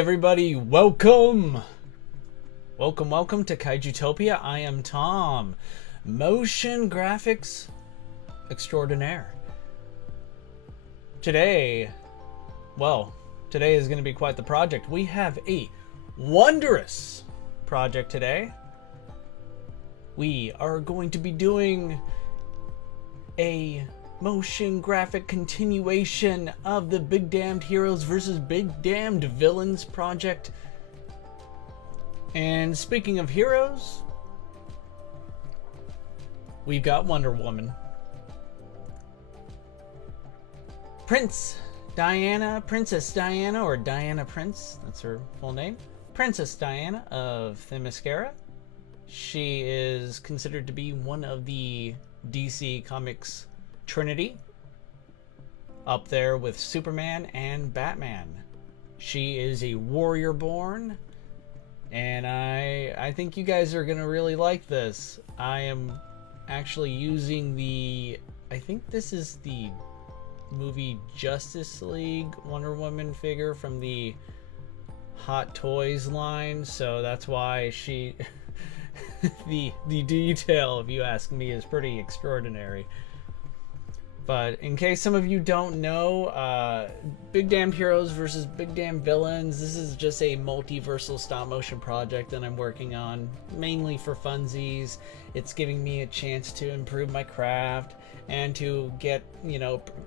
everybody, welcome to Kaijutopia. I am Tom, motion graphics extraordinaire. Today is going to be quite the project. We have a wondrous project today. We are going to be doing a motion graphic continuation of the Big Damned Heroes versus Big Damned Villains project. And speaking of heroes, we've got Wonder Woman. Princess Diana, or Diana Prince, that's her full name. Princess Diana of Themyscira. She is considered to be one of the DC Comics Trinity, up there with Superman and Batman. She is a warrior born, and I think you guys are gonna really like this. I am actually using I think this is the movie Justice League Wonder Woman figure from the Hot Toys line, so that's why she the detail, if you ask me, is pretty extraordinary. But in case some of you don't know, Big Damned Heroes versus Big Damned Villains, this is just a multiversal stop motion project that I'm working on, mainly for funsies. It's giving me a chance to improve my craft and to get,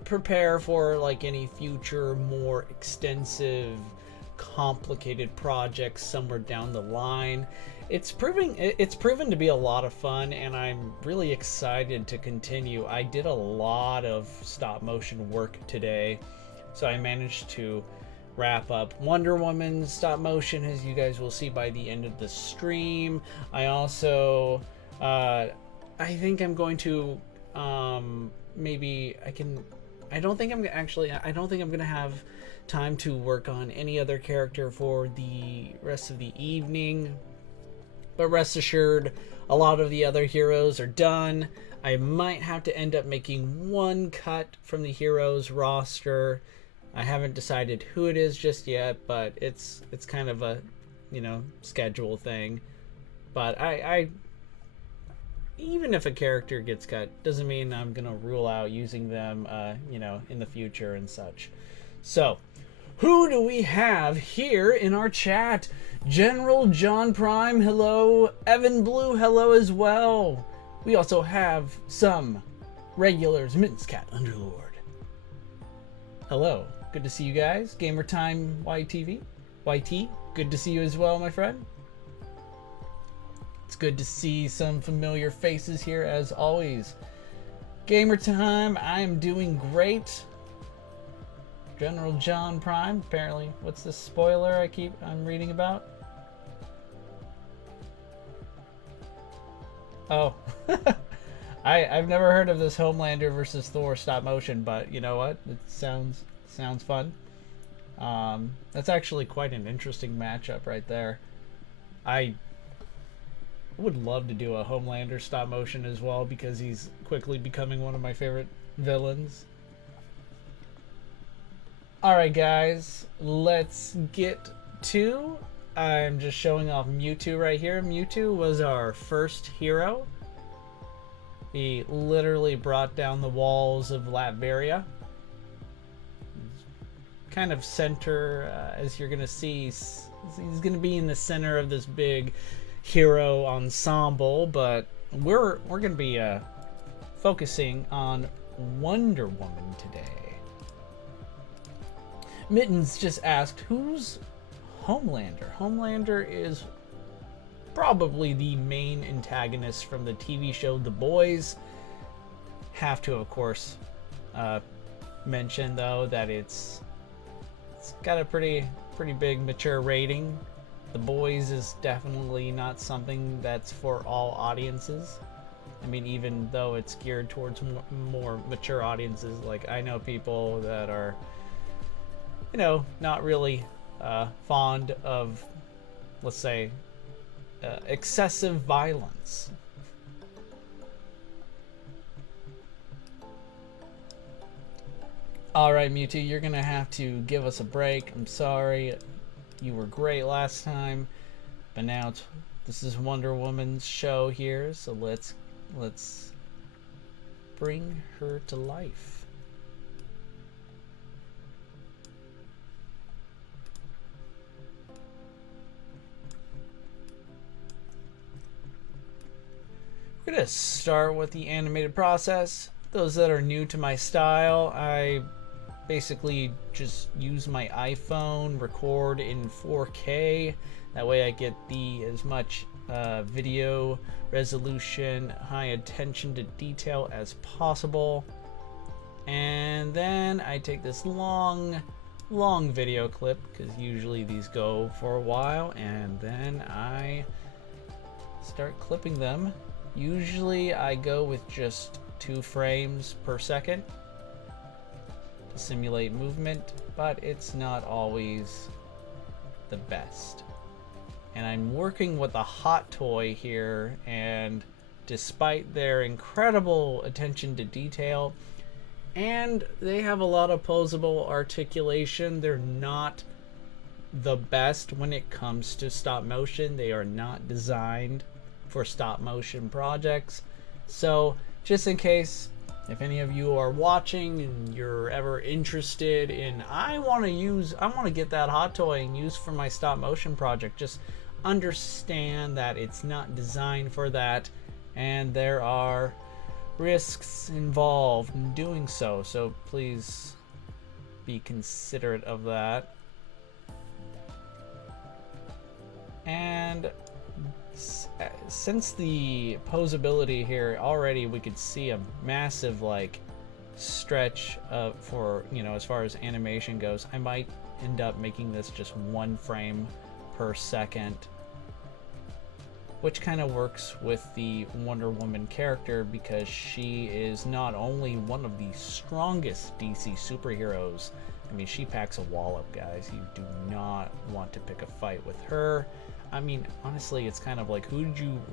prepare for like any future more extensive, complicated projects somewhere down the line. It's proven to be a lot of fun, and I'm really excited to continue. I did a lot of stop motion work today, so I managed to wrap up Wonder Woman stop motion, as you guys will see by the end of the stream. I also I think I'm going to I don't think I'm gonna have time to work on any other character for the rest of the evening. But rest assured, a lot of the other heroes are done. I might have to end up making one cut from the heroes roster. I haven't decided who it is just yet, but it's kind of a, schedule thing. But I even if a character gets cut, doesn't mean I'm gonna rule out using them, in the future and such. So, who do we have here in our chat? General John Prime, hello. Evan Blue, hello as well. We also have some regulars. Mincecat Underlord, hello. Good to see you guys. Gamertime YT, good to see you as well, my friend. It's good to see some familiar faces here as always. Gamertime, I'm doing great. General John Prime, apparently. What's the spoiler I'm reading about? Oh, I've never heard of this Homelander versus Thor stop motion, but you know what? It sounds fun. That's actually quite an interesting matchup right there. I would love to do a Homelander stop motion as well, because he's quickly becoming one of my favorite villains. Alright guys, let's get to... I'm just showing off Mewtwo right here. Mewtwo was our first hero. He literally brought down the walls of Latveria. Kind of center, as you're going to see, he's going to be in the center of this big hero ensemble, but we're going to be focusing on Wonder Woman today. Mittens just asked, who's Homelander? Homelander is probably the main antagonist from the TV show The Boys. Have to, of course, mention though that it's got a pretty big mature rating. The Boys is definitely not something that's for all audiences. I mean, even though it's geared towards more mature audiences, like I know people that are, not really fond of, let's say, excessive violence. Alright, Mewtwo, you're gonna have to give us a break. I'm sorry. you were great last time, but now this is Wonder Woman's show here, so let's bring her to life. We're gonna start with the animated process. Those that are new to my style, I basically just use my iPhone, record in 4K. That way I get as much video resolution, high attention to detail as possible. And then I take this long video clip, because usually these go for a while, and then I start clipping them. Usually I go with just 2 frames per second to simulate movement, but it's not always the best. And I'm working with a hot toy here, and despite their incredible attention to detail, and they have a lot of posable articulation, they're not the best when it comes to stop motion. They are not designed for stop motion projects. So just in case, if any of you are watching and you're ever interested in, I want to get that hot toy and use for my stop motion project, just understand that it's not designed for that, and there are risks involved in doing so. So please be considerate of that. And since the posability here, already we could see a massive stretch for, as far as animation goes, I might end up making this just 1 frame per second, which kind of works with the Wonder Woman character, because she is not only one of the strongest DC superheroes. I mean, she packs a wallop, guys. You do not want to pick a fight with her. I mean, honestly, it's kind of like, who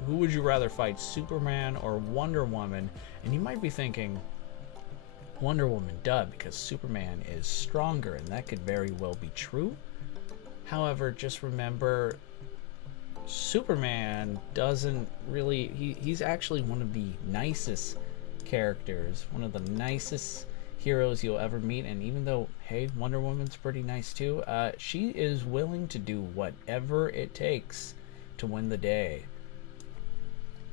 would you rather fight, Superman or Wonder Woman? And you might be thinking, Wonder Woman, duh, because Superman is stronger, and that could very well be true. However, just remember, Superman doesn't really, he's actually one of the nicest characters, one of the nicest heroes you'll ever meet. And even though, hey, Wonder Woman's pretty nice too, she is willing to do whatever it takes to win the day.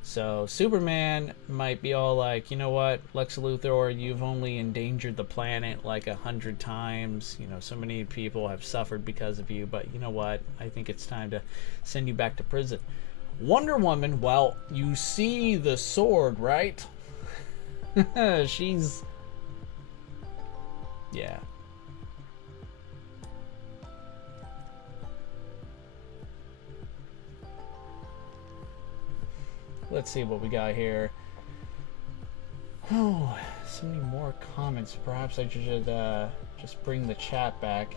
So Superman might be all like, you know what, Lex Luthor, you've only endangered the planet like 100 times, so many people have suffered because of you, but you know what, I think it's time to send you back to prison. Wonder Woman, well, you see the sword, right? She's, yeah. Let's see what we got here. Oh, so many more comments. Perhaps I should just bring the chat back.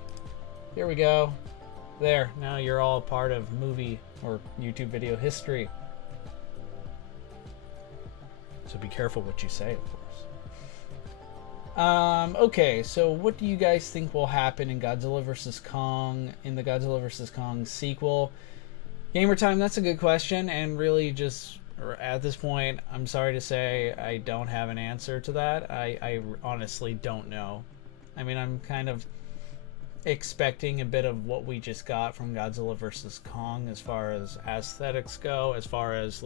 Here we go. There, now you're all part of movie or YouTube video history. So be careful what you say, of course. Okay, so what do you guys think will happen in Godzilla vs. Kong, in the Godzilla vs. Kong sequel? Gamer time, that's a good question, and really just, at this point, I'm sorry to say I don't have an answer to that. I honestly don't know. I mean, I'm kind of expecting a bit of what we just got from Godzilla vs. Kong as far as aesthetics go, as far as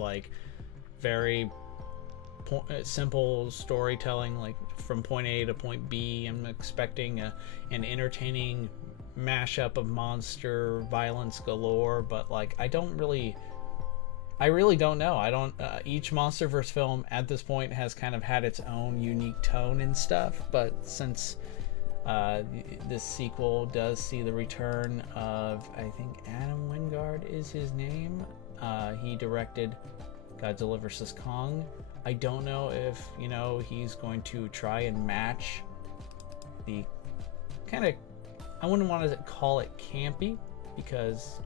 very simple storytelling, from point A to point B. I'm expecting an entertaining mashup of monster violence galore, but I really don't know. I don't. Each MonsterVerse film at this point has kind of had its own unique tone and stuff, but since this sequel does see the return of, I think Adam Wingard is his name. He directed Godzilla vs. Kong. I don't know if, he's going to try and match the kind of, I wouldn't want to call it campy, because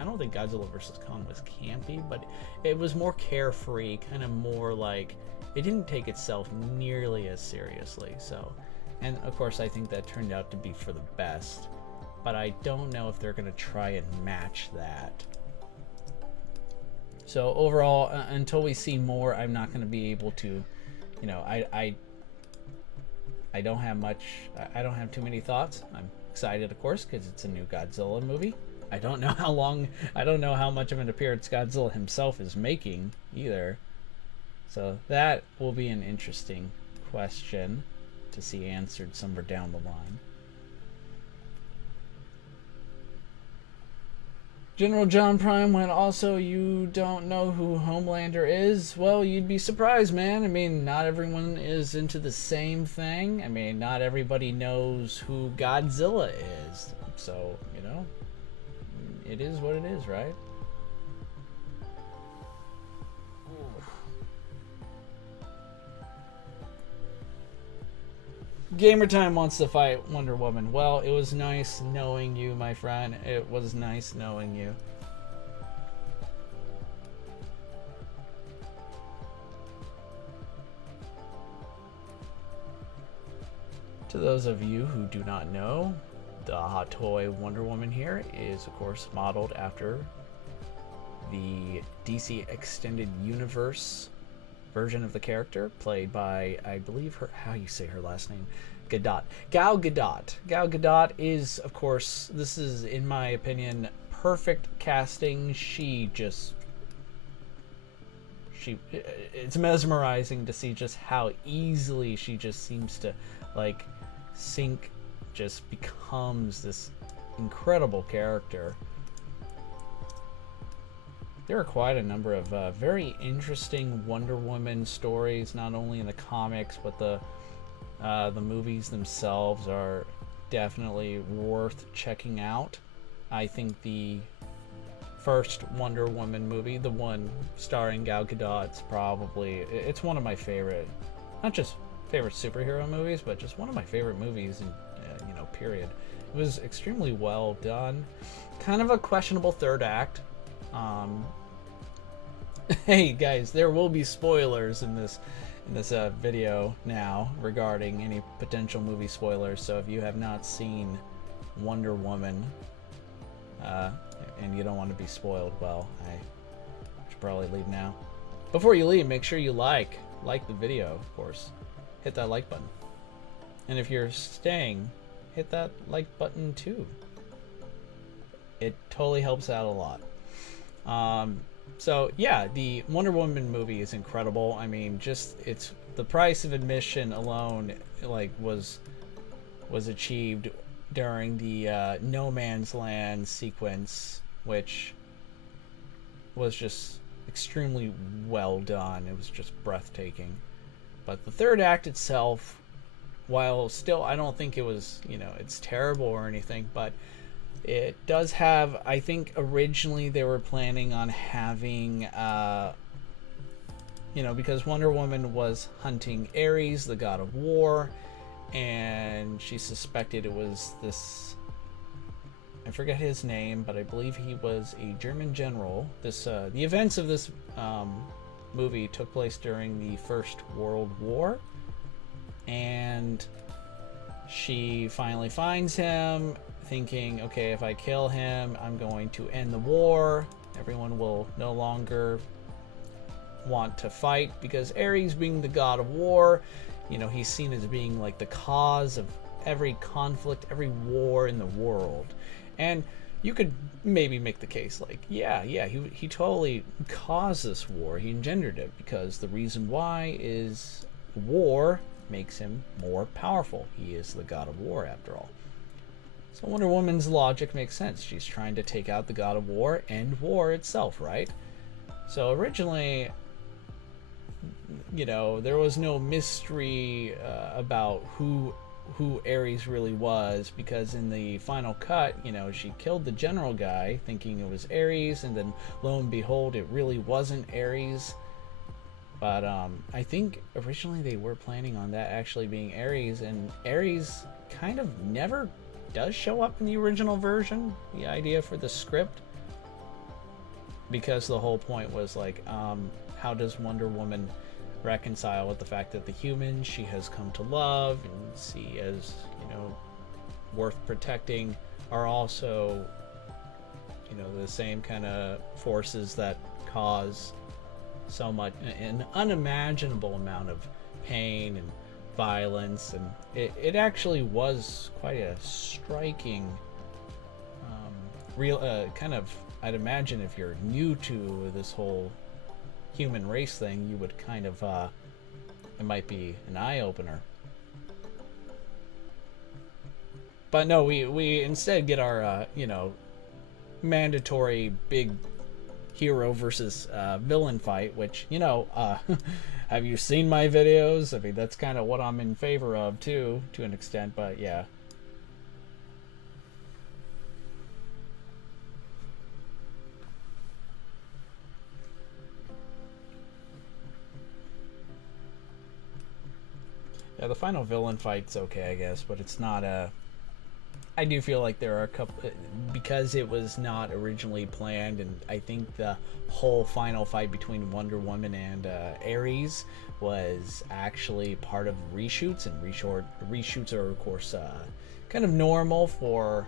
I don't think Godzilla vs. Kong was campy, but it was more carefree, kind of more it didn't take itself nearly as seriously. So, and of course I think that turned out to be for the best. but I don't know if they're going to try and match that. So overall, until we see more, I'm not going to be able to, you know, I don't have much, I don't have too many thoughts. I'm excited, of course, because it's a new Godzilla movie. I don't know how long, I don't know how much of an appearance Godzilla himself is making either. So that will be an interesting question to see answered somewhere down the line. General John Prime went, also, you don't know who Homelander is? Well, you'd be surprised, man. I mean, not everyone is into the same thing. I mean, not everybody knows who Godzilla is. So, you know, it is what it is, right? Gamertime wants to fight Wonder Woman. Well, it was nice knowing you, my friend. It was nice knowing you. To those of you who do not know, the hot toy Wonder Woman here is, of course, modeled after the DC Extended Universe version of the character, played by, I believe her, how you say her last name, Gadot. Gal Gadot. Gal Gadot is, of course, this is, in my opinion, perfect casting. It's mesmerizing to see just how easily she just seems to, like, sync, just becomes this incredible character. There are quite a number of very interesting Wonder Woman stories, not only in the comics, but the movies themselves are definitely worth checking out. I think the first Wonder Woman movie, the one starring Gal Gadot, it's one of my favorite, not just favorite superhero movies, but just one of my favorite movies in, you know, period. It was extremely well done. Kind of a questionable third act. Hey guys, there will be spoilers in this video now regarding any potential movie spoilers. So if you have not seen Wonder Woman and you don't want to be spoiled, well, I should probably leave now. Before you leave, make sure you like the video, of course. Hit that like button. And if you're staying, hit that like button too. It totally helps out a lot. So yeah, the Wonder Woman movie is incredible. I mean, just it's the price of admission alone, like, was achieved during the No Man's Land sequence, which was just extremely well done. It was just breathtaking. But the third act itself, while still, I don't think it was, you know, it's terrible or anything, but it does have, I think originally they were planning on having, you know, because Wonder Woman was hunting Ares, the god of war, and she suspected it was this, I forget his name, but I believe he was a German general. The events of this movie took place during the First World War, and she finally finds him, thinking, okay, if I kill him, I'm going to end the war. Everyone will no longer want to fight, because Ares, being the god of war, you know, he's seen as being like the cause of every conflict, every war in the world. And you could maybe make the case like, yeah, he totally caused this war. He engendered it, because the reason why is war makes him more powerful. He is the god of war, after all. So Wonder Woman's logic makes sense. She's trying to take out the god of war, end war itself, right? So originally, you know, there was no mystery about who Ares really was, because in the final cut, you know, she killed the general guy thinking it was Ares, and then lo and behold, it really wasn't Ares. But I think originally they were planning on that actually being Ares, and Ares kind of never does show up in the original version, the idea for the script, because the whole point was like, how does Wonder Woman reconcile with the fact that the humans she has come to love and see as, you know, worth protecting are also, you know, the same kind of forces that cause so much, an unimaginable amount of pain and violence, and it actually was quite a striking real kind of, I'd imagine if you're new to this whole human race thing, you would kind of it might be an eye-opener. But no, we instead get our you know, mandatory big hero versus villain fight, which, you know, have you seen my videos? I mean, that's kind of what I'm in favor of too, to an extent, but yeah. Yeah, the final villain fight's okay, I guess, but it's not a... I do feel like there are a couple, because it was not originally planned, and I think the whole final fight between Wonder Woman and Ares was actually part of reshoots, and reshoots are of course kind of normal for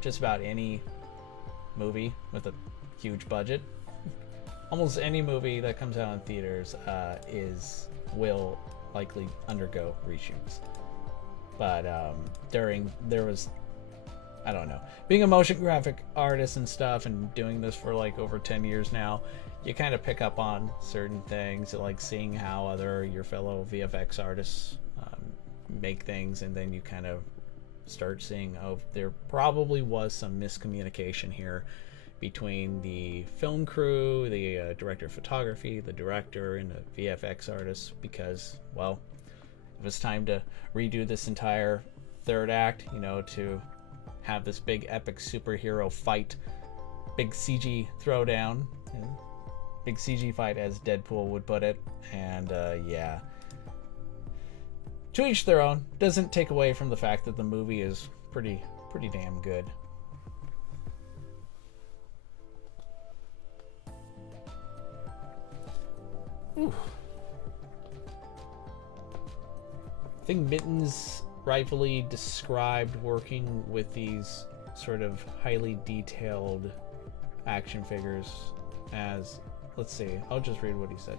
just about any movie with a huge budget. Almost any movie that comes out in theaters will likely undergo reshoots. But there was, I don't know, being a motion graphic artist and stuff, and doing this for like over 10 years now, you kind of pick up on certain things, like seeing how your fellow VFX artists make things, and then you kind of start seeing, oh, there probably was some miscommunication here between the film crew, the director of photography, the director, and the VFX artists, because, well, it was time to redo this entire third act, you know, to have this big epic superhero fight, big CG throwdown, big CG fight as Deadpool would put it, and yeah. To each their own. Doesn't take away from the fact that the movie is pretty damn good. Ooh. I think Mittens rightfully described working with these sort of highly detailed action figures as, let's see, I'll just read what he said.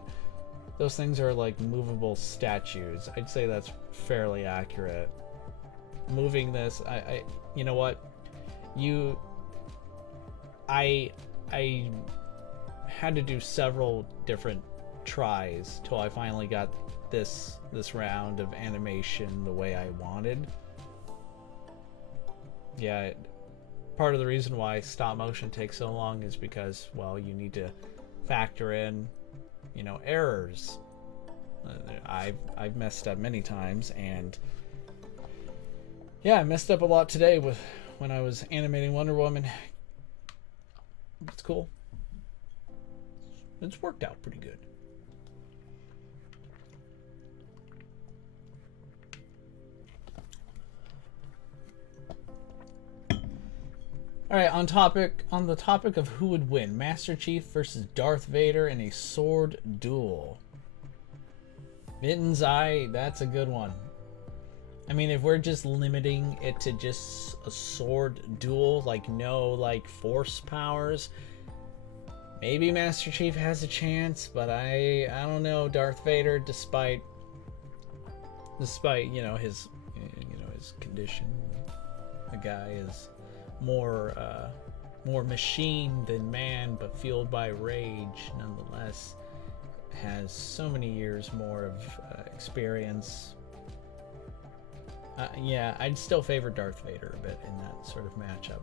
Those things are like movable statues. I'd say that's fairly accurate. Moving this, I you know what? I had to do several different tries till I finally got this round of animation the way I wanted. Yeah, part of the reason why stop motion takes so long is because, well, you need to factor in, you know, errors. I've messed up many times, and yeah, I messed up a lot today when I was animating Wonder Woman. It's cool. It's worked out pretty good. All right, on the topic of who would win, Master Chief versus Darth Vader in a sword duel. Mittens, that's a good one. I mean, if we're just limiting it to just a sword duel, like no like force powers, maybe Master Chief has a chance, but I don't know. Darth Vader, despite you know his condition, the guy is more machine than man, but fueled by rage nonetheless. Has so many years more of experience. Yeah, I'd still favor Darth Vader a bit in that sort of matchup.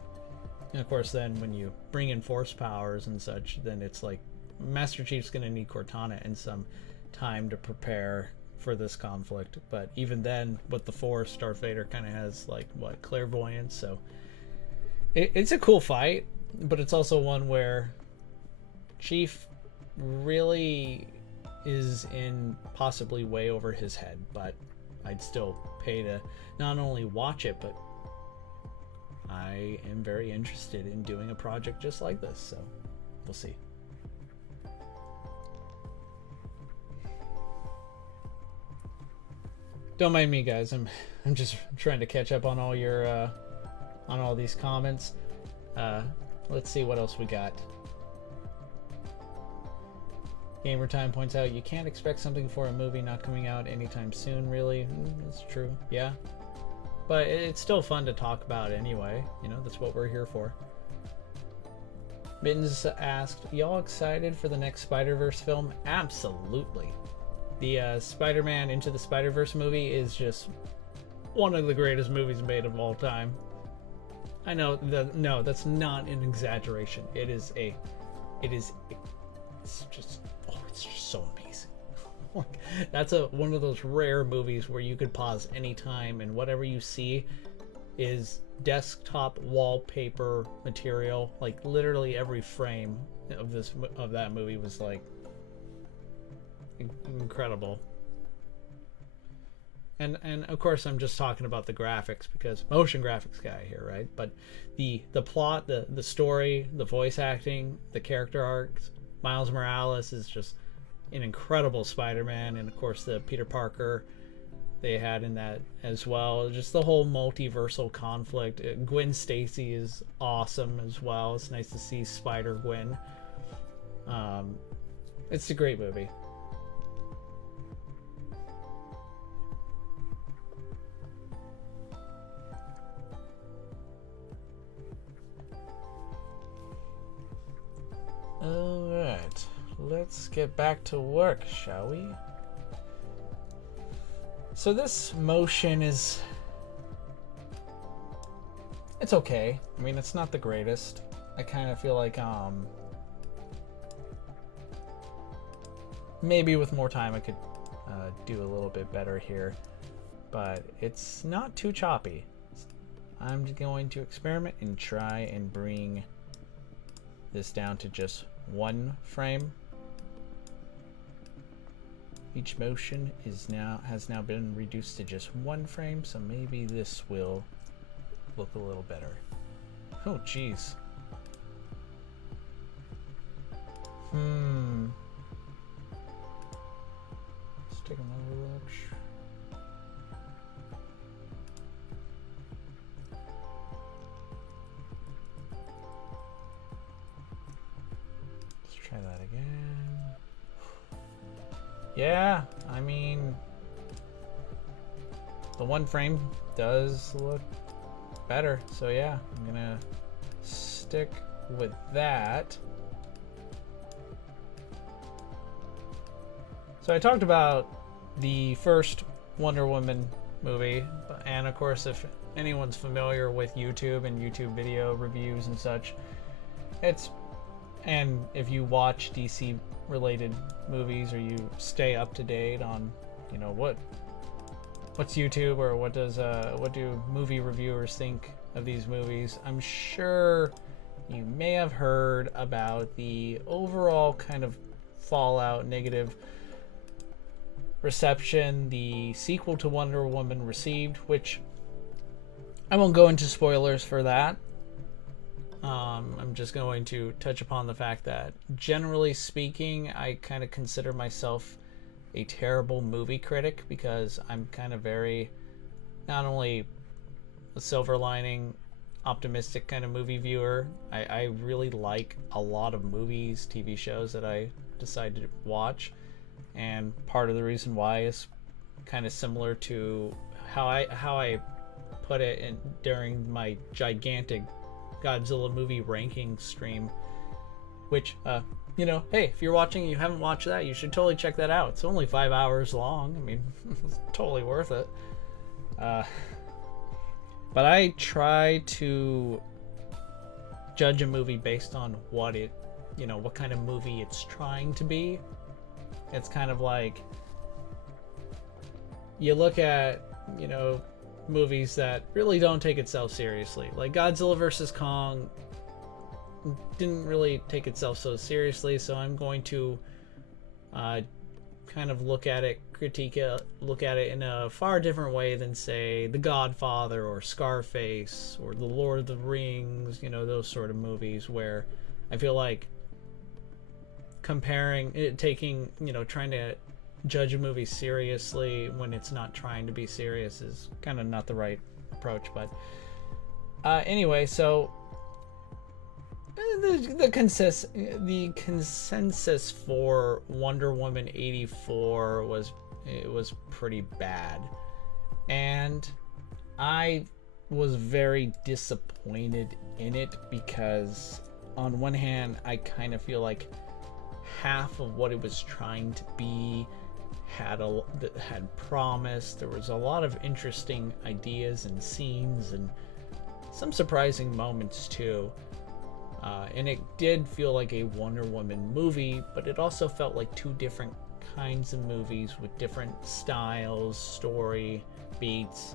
And of course, then when you bring in force powers and such, then it's like Master Chief's going to need Cortana and some time to prepare for this conflict. But even then, with the Force, Darth Vader kind of has like clairvoyance. So it's a cool fight, but it's also one where Chief really is in possibly way over his head. But I'd still pay to not only watch it, but I am very interested in doing a project just like this, so we'll see. Don't mind me, guys. I'm just trying to catch up on all your on all these comments. Let's see what else we got. Gamer Time points out, you can't expect something for a movie not coming out anytime soon, really. That's true, yeah. But it's still fun to talk about anyway. You know, that's what we're here for. Mittens asked, y'all excited for the next Spider-Verse film? Absolutely. The Spider-Man Into the Spider-Verse movie is just one of the greatest movies made of all time. I know that, no, that's not an exaggeration. It's just so amazing. That's one of those rare movies where you could pause anytime and whatever you see is desktop wallpaper material. Like literally every frame of that movie was like incredible. And of course I'm just talking about the graphics because motion graphics guy here, right? But the plot, the story, the voice acting, the character arcs, Miles Morales is just an incredible Spider-Man, and of course the Peter Parker they had in that as well. Just the whole multiversal conflict. Gwen Stacy is awesome as well. It's nice to see Spider-Gwen. It's a great movie. Alright, let's get back to work, shall we? So this motion is... it's okay. I mean, it's not the greatest. I kind of feel like, maybe with more time I could do a little bit better here. But it's not too choppy. I'm going to experiment and try and bring this down to just one frame. Each motion has now been reduced to just one frame, so maybe this will look a little better. Oh geez. Let's take another look. Try that again. Yeah, I mean, the one frame does look better, so yeah, I'm gonna stick with that. So I talked about the first Wonder Woman movie, and of course if anyone's familiar with YouTube and YouTube video reviews and such, and if you watch DC related movies or you stay up to date on, you know, what's YouTube or what do movie reviewers think of these movies, I'm sure you may have heard about the overall kind of fallout, negative reception the sequel to Wonder Woman received, which I won't go into spoilers for that. I'm just going to touch upon the fact that, generally speaking, I kind of consider myself a terrible movie critic because I'm kind of very, not only a silver lining, optimistic kind of movie viewer, I really like a lot of movies, TV shows that I decide to watch, and part of the reason why is kind of similar to how I put it during my gigantic Godzilla movie ranking stream, which you know, hey, if you're watching and you haven't watched that, you should totally check that out. It's only 5 hours long. I mean, it's totally worth it. But I try to judge a movie based on what it, you know, what kind of movie it's trying to be. It's kind of like, you look at, you know, movies that really don't take itself seriously, like Godzilla vs. Kong didn't really take itself so seriously, so I'm going to kind of look at it in a far different way than, say, The Godfather or Scarface or The Lord of the Rings, you know, those sort of movies where I feel like comparing it, taking, you know, trying to judge a movie seriously when it's not trying to be serious is kind of not the right approach. But Anyway, so the consensus for Wonder Woman 84 was pretty bad, and I was very disappointed in it because on one hand I kind of feel like half of what it was trying to be had promise. There was a lot of interesting ideas and scenes and some surprising moments too. And it did feel like a Wonder Woman movie, but it also felt like two different kinds of movies with different styles, story, beats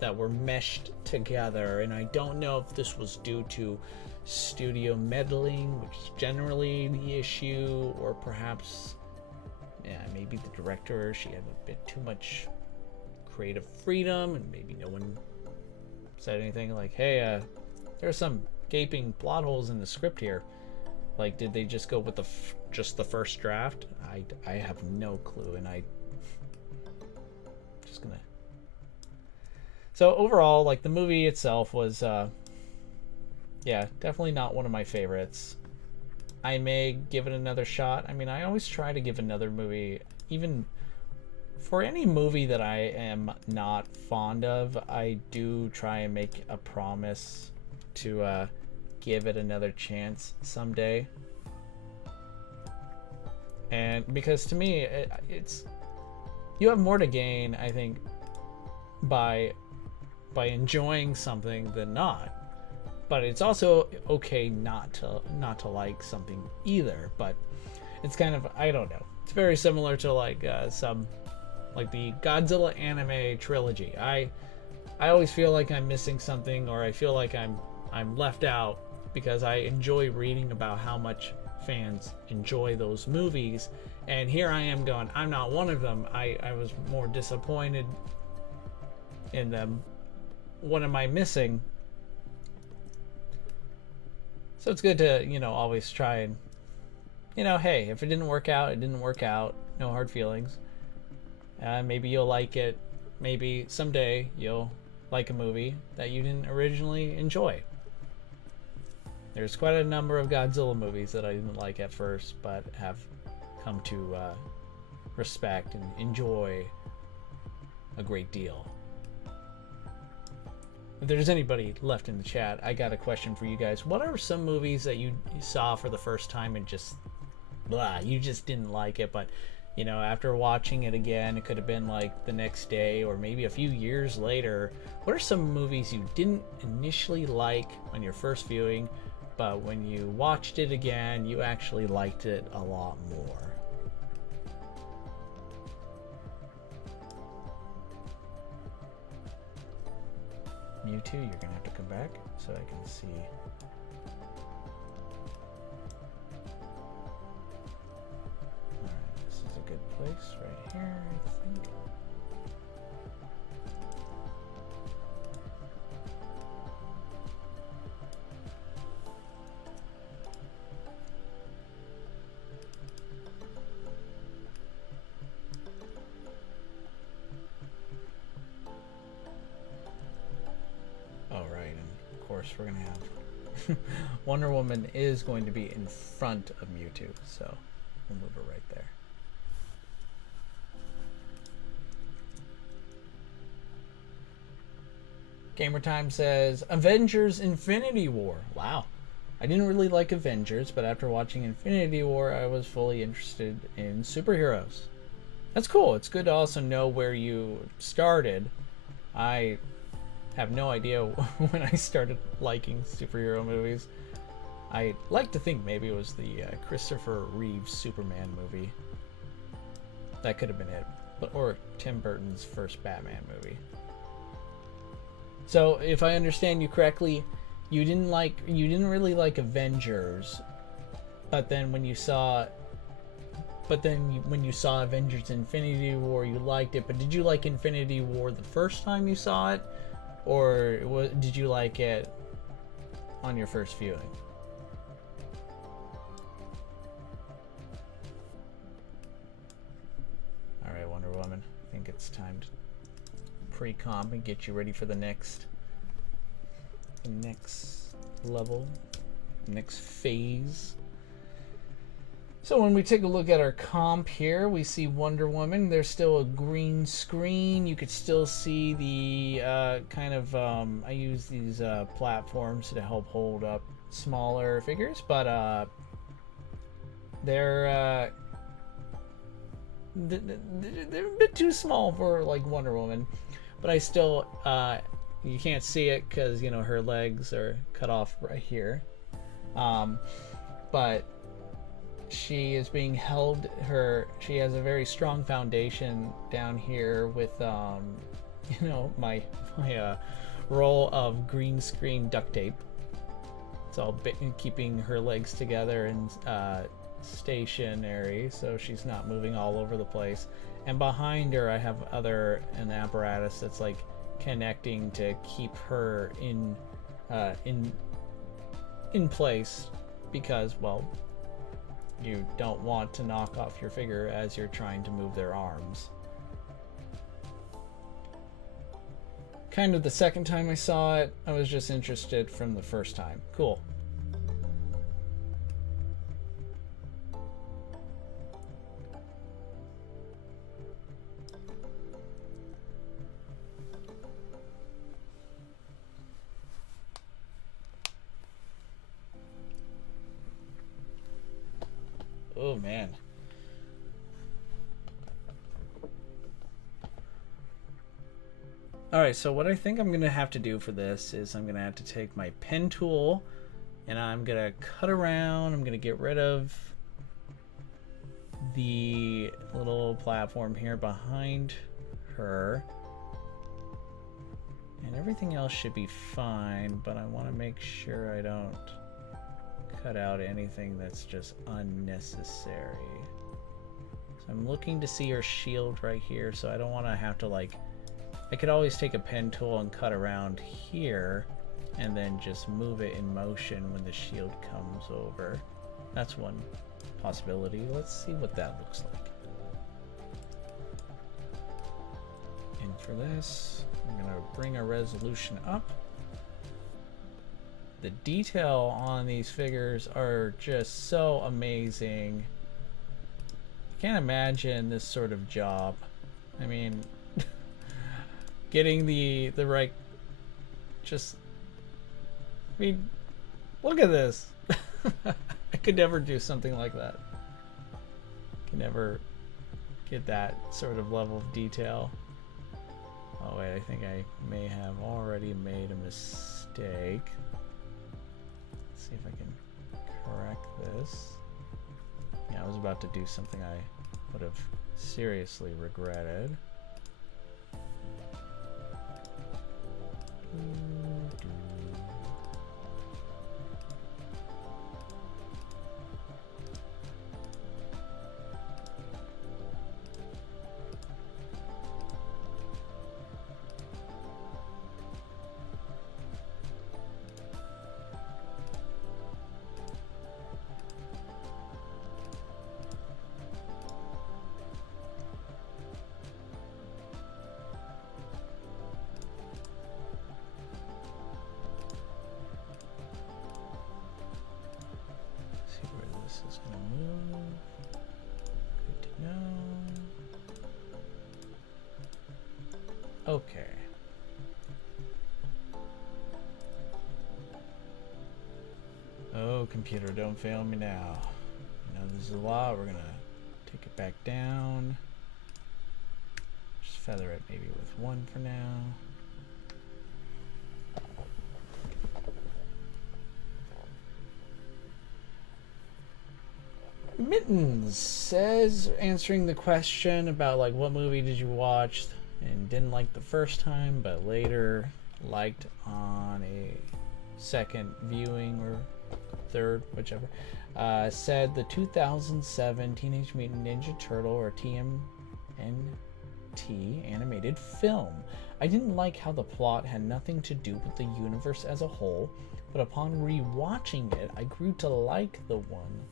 that were meshed together. And I don't know if this was due to studio meddling, which is generally the issue, or perhaps, yeah, maybe the director, she had a bit too much creative freedom, and maybe no one said anything like, hey, there's some gaping plot holes in the script here. Like, did they just go with just the first draft? I have no clue, and just gonna. So overall, like, the movie itself was, yeah, definitely not one of my favorites. I may give it another shot. I mean, I always try to give another movie, even for any movie that I am not fond of, I do try and make a promise to give it another chance someday. And because to me, it's you have more to gain, I think, by enjoying something than not. But it's also okay not to like something either. But it's kind of, I don't know. It's very similar to like like the Godzilla anime trilogy. I always feel like I'm missing something, or I feel like I'm left out, because I enjoy reading about how much fans enjoy those movies, and here I am going, I'm not one of them. I was more disappointed in them. What am I missing? So it's good to, you know, always try and, you know, hey, if it didn't work out, it didn't work out. No hard feelings. Maybe you'll like it. Maybe someday you'll like a movie that you didn't originally enjoy. There's quite a number of Godzilla movies that I didn't like at first, but have come to respect and enjoy a great deal. If there's anybody left in the chat, I got a question for you guys. What are some movies that you saw for the first time and just, blah, you just didn't like it, but, you know, after watching it again, it could have been like the next day or maybe a few years later. What are some movies you didn't initially like on your first viewing, but when you watched it again, you actually liked it a lot more? Mewtwo, you're gonna have to come back so I can see. Alright, this is a good place right here, I think. We're gonna have Wonder Woman is going to be in front of Mewtwo, so we'll move her right there. Gamertime says Avengers Infinity War. Wow, I didn't really like Avengers, but after watching Infinity War, I was fully interested in superheroes. That's cool. It's good to also know where you started. I have no idea when I started liking superhero movies. I like to think maybe it was the Christopher Reeve Superman movie. That could have been it. Or Tim Burton's first Batman movie. So if I understand you correctly, you didn't really like Avengers, but then when you saw Avengers Infinity War, you liked it. But did you like Infinity War the first time you saw it? Or did you like it on your first viewing? Alright, Wonder Woman. I think it's time to pre-comp and get you ready for the next the next level, next phase. So when we take a look at our comp here, we see Wonder Woman. There's still a green screen. You could still see the I use these platforms to help hold up smaller figures, but they're a bit too small for like Wonder Woman. But I still, you can't see it because, you know, her legs are cut off right here. But she is being held, she has a very strong foundation down here with, you know, my roll of green screen duct tape. It's all keeping her legs together and stationary, so she's not moving all over the place. And behind her I have an apparatus that's like connecting to keep her in place, because, well, you don't want to knock off your figure as you're trying to move their arms. Kind of the second time I saw it, I was just interested from the first time. Cool. Oh man. Alright, so what I think I'm gonna have to do for this is I'm gonna have to take my pen tool and I'm gonna cut around. I'm gonna get rid of the little platform here behind her, and everything else should be fine, but I want to make sure I don't cut out anything that's just unnecessary. So I'm looking to see her shield right here, so I don't want to have to, like, I could always take a pen tool and cut around here and then just move it in motion when the shield comes over. That's one possibility. Let's see what that looks like. And for this, I'm going to bring our resolution up. The detail on these figures are just so amazing. I can't imagine this sort of job. I mean, getting the right, just, I mean, look at this. I could never do something like that. Could never get that sort of level of detail. Oh wait, I think I may have already made a mistake. See if I can correct this. Yeah, I was about to do something I would have seriously regretted. Okay. Oh, computer, don't fail me now. You know, this is a lot. We're gonna take it back down. Just feather it maybe with one for now. Mittens says, answering the question about like what movie did you watch and didn't like the first time but later liked on a second viewing or third, whichever, said the 2007 Teenage Mutant Ninja Turtle, or TMNT, animated film. I didn't like how the plot had nothing to do with the universe as a whole, but upon rewatching it, I grew to like the one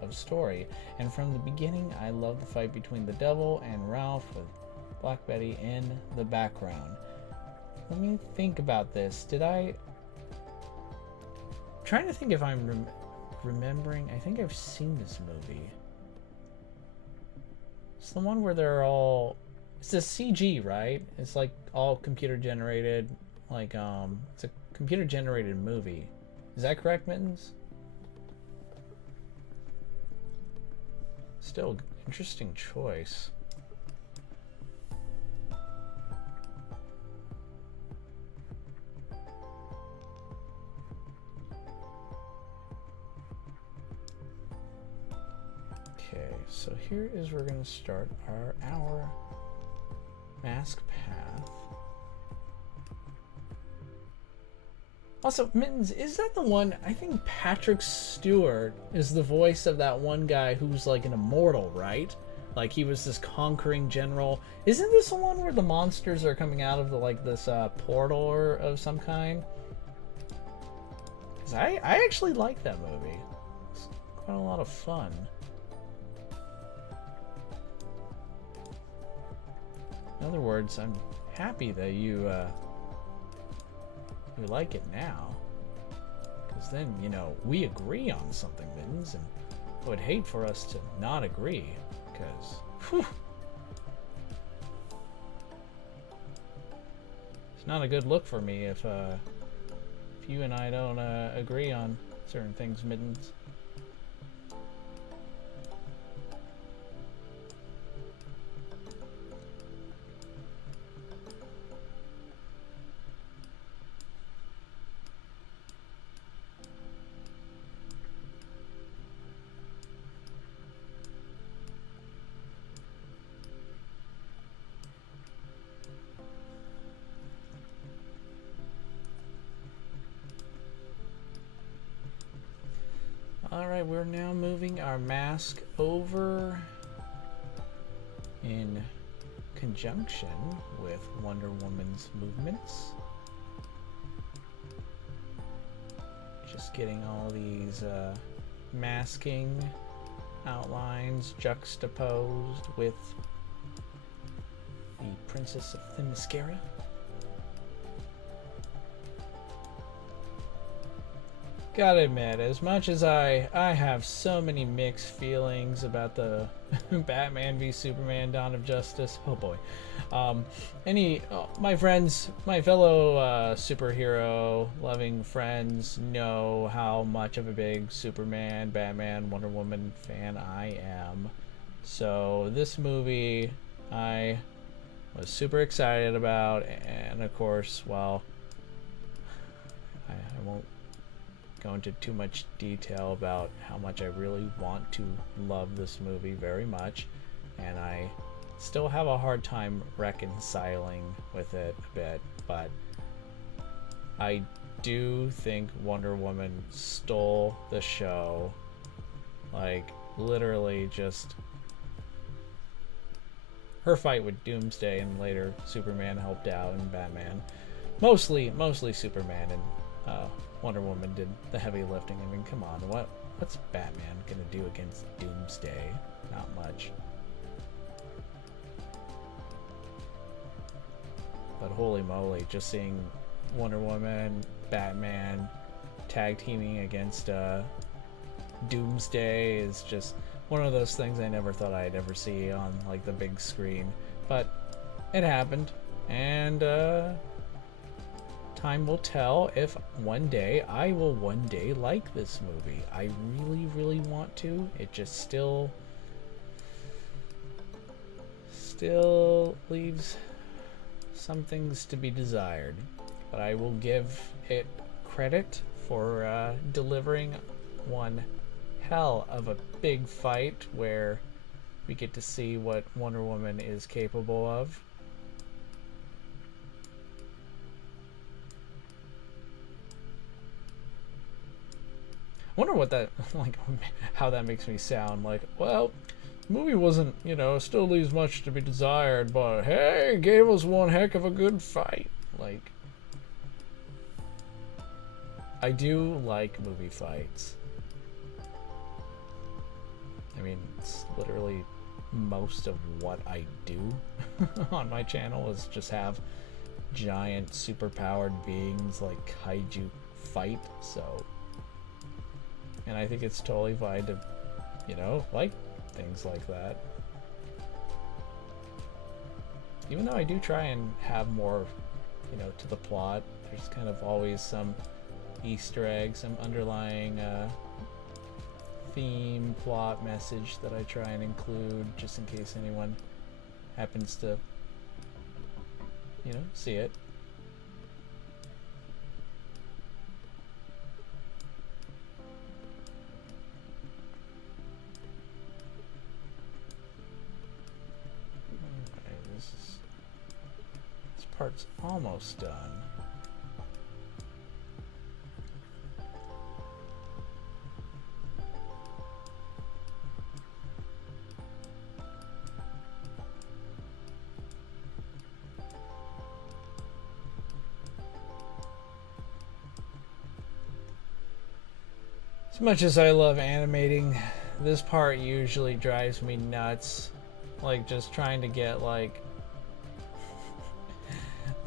of story, and from the beginning I loved the fight between the devil and Ralph with Black Betty in the background. let me think about this. Did I... I'm trying to think if I'm remembering. I think I've seen this movie. It's the one where they're all... It's a CG, right? It's like all computer generated. Like, it's a computer generated movie. Is that correct, Mittens? Still, interesting choice. Okay, so here is where we're going to start our mask path. Also, Mittens, is that the one? I think Patrick Stewart is the voice of that one guy who's like an immortal, right? Like he was this conquering general. Isn't this the one where the monsters are coming out of the like this portal or of some kind? Because I actually like that movie. It's quite a lot of fun. In other words, I'm happy that you like it now, because then, you know, we agree on something, Mittens, and I would hate for us to not agree, because, whew, it's not a good look for me if you and I don't agree on certain things, Mittens. Alright, we're now moving our mask over in conjunction with Wonder Woman's movements. Just getting all these masking outlines juxtaposed with the Princess of Themyscira. Gotta admit, as much as I have so many mixed feelings about the Batman v Superman Dawn of Justice, oh boy. My friends, my fellow superhero loving friends know how much of a big Superman, Batman, Wonder Woman fan I am. So this movie I was super excited about, and of course, well, I won't go into too much detail about how much I really want to love this movie very much, and I still have a hard time reconciling with it a bit, but I do think Wonder Woman stole the show. Like, literally just her fight with Doomsday, and later Superman helped out, and Batman, mostly Superman, and Wonder Woman did the heavy lifting. I mean, come on, what's Batman gonna do against Doomsday? Not much. But holy moly, just seeing Wonder Woman, Batman tag teaming against Doomsday is just one of those things I never thought I'd ever see on like the big screen. But it happened, and time will tell if one day I will one day like this movie. I really want to. It just still leaves some things to be desired, but I will give it credit for delivering one hell of a big fight where we get to see what Wonder Woman is capable of. I wonder what that, like, how that makes me sound. Like, well, the movie wasn't, you know, still leaves much to be desired, but hey, it gave us one heck of a good fight. Like, I do like movie fights. I mean, it's literally most of what I do on my channel is just have giant superpowered beings like kaiju fight, so, and I think it's totally fine to, you know, like things like that. Even though I do try and have more, you know, to the plot, there's kind of always some Easter egg, some underlying theme, plot, message that I try and include just in case anyone happens to, you know, see it. Okay, this part's almost done. As much as I love animating, this part usually drives me nuts. Like, just trying to get, like...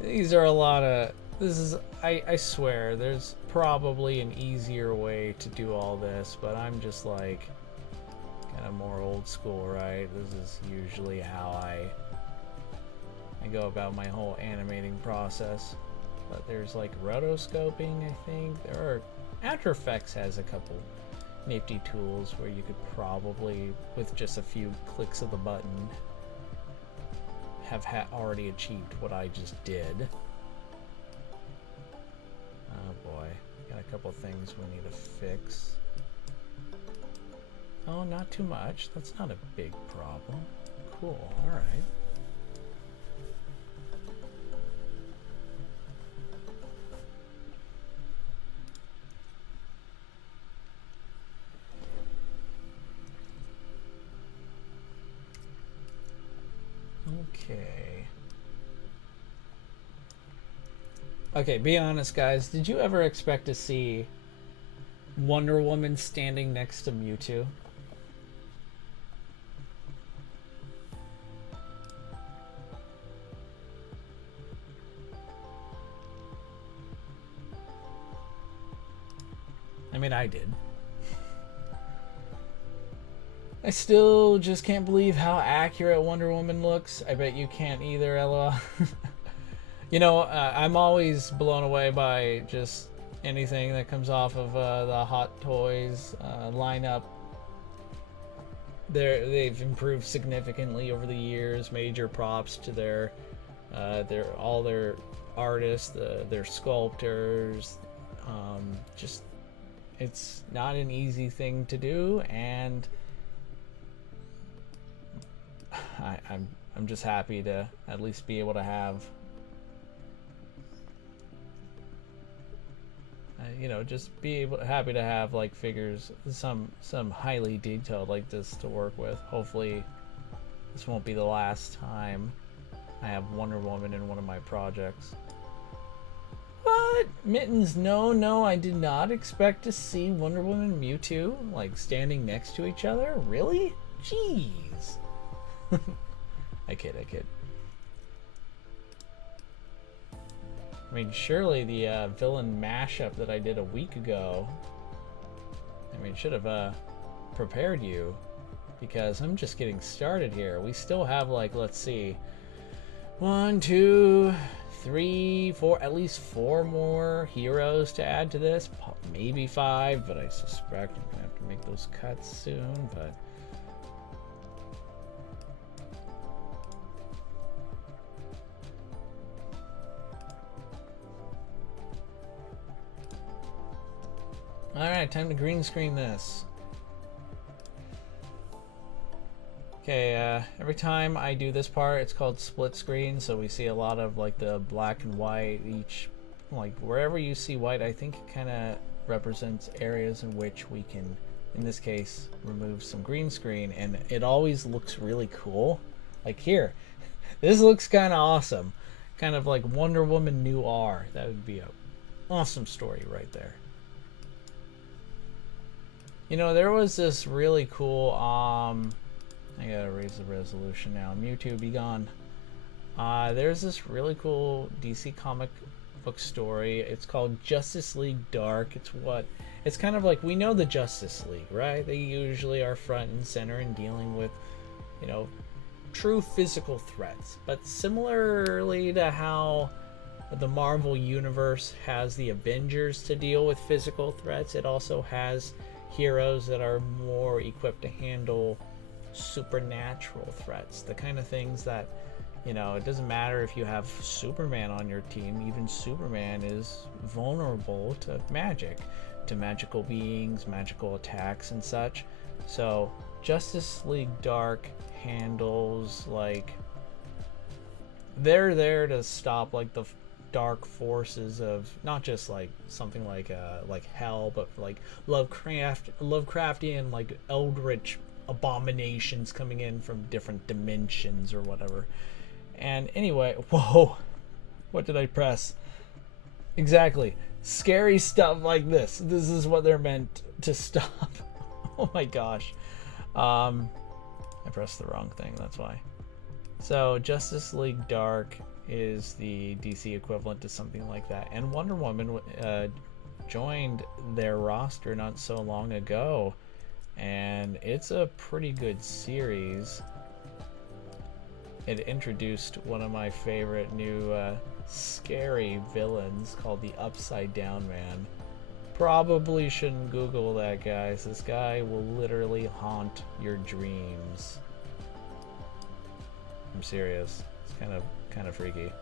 These are a lot of... This is... I swear, there's probably an easier way to do all this, but I'm just, like... kind of more old school, right? This is usually how I go about my whole animating process. But there's, like, rotoscoping, I think. There are... After Effects has a couple nifty tools where you could probably, with just a few clicks of the button, have already achieved what I just did. Oh boy, got a couple things we need to fix. Oh, not too much. That's not a big problem. Cool, alright. Okay, be honest, guys. Did you ever expect to see Wonder Woman standing next to Mewtwo? I mean, I did. I still just can't believe how accurate Wonder Woman looks. I bet you can't either, LOL. You know, I'm always blown away by just anything that comes off of the Hot Toys lineup. They've improved significantly over the years. Major props to their artists, their sculptors. Just, it's not an easy thing to do, and I'm just happy to at least be able to have. You know, just happy to have like figures, some highly detailed like this to work with. Hopefully, this won't be the last time I have Wonder Woman in one of my projects. What? Mittens? No, I did not expect to see Wonder Woman and Mewtwo like standing next to each other. Really? Jeez. I kid. I mean, surely the villain mashup that I did a week ago, I mean, should have prepared you, because I'm just getting started here. We still have, like, let's see, 1, 2, 3, 4, at least 4 more heroes to add to this, maybe 5, but I suspect I'm gonna have to make those cuts soon. But alright, time to green screen this. Okay, every time I do this part, it's called split screen, so we see a lot of like the black and white. Each, like wherever you see white, I think it kind of represents areas in which we can, in this case, remove some green screen, and it always looks really cool. Like here, this looks kind of awesome. Kind of like Wonder Woman Noir. That would be a awesome story right there. You know, there was this really cool, I gotta raise the resolution now. Mewtwo, be gone. There's this really cool DC comic book story. It's called Justice League Dark. It's kind of like, we know the Justice League, right? They usually are front and center in dealing with, true physical threats. But similarly to how the Marvel Universe has the Avengers to deal with physical threats, it also has heroes that are more equipped to handle supernatural threats. The kind of things that, it doesn't matter if you have Superman on your team. Even Superman is vulnerable to magic, to magical beings, magical attacks and such. So Justice League Dark handles, like, they're there to stop, like, the dark forces of not just like something like hell, but like Lovecraftian, like eldritch abominations coming in from different dimensions or whatever. And anyway, whoa, what did I press? Exactly, scary stuff like this is what they're meant to stop. Oh my gosh, I pressed the wrong thing, that's why. So Justice League Dark is the DC equivalent to something like that, and Wonder Woman joined their roster not so long ago, and it's a pretty good series. It introduced one of my favorite new scary villains called the Upside Down Man. Probably shouldn't Google that, guys. This guy will literally haunt your dreams. I'm serious. It's kind of freaky.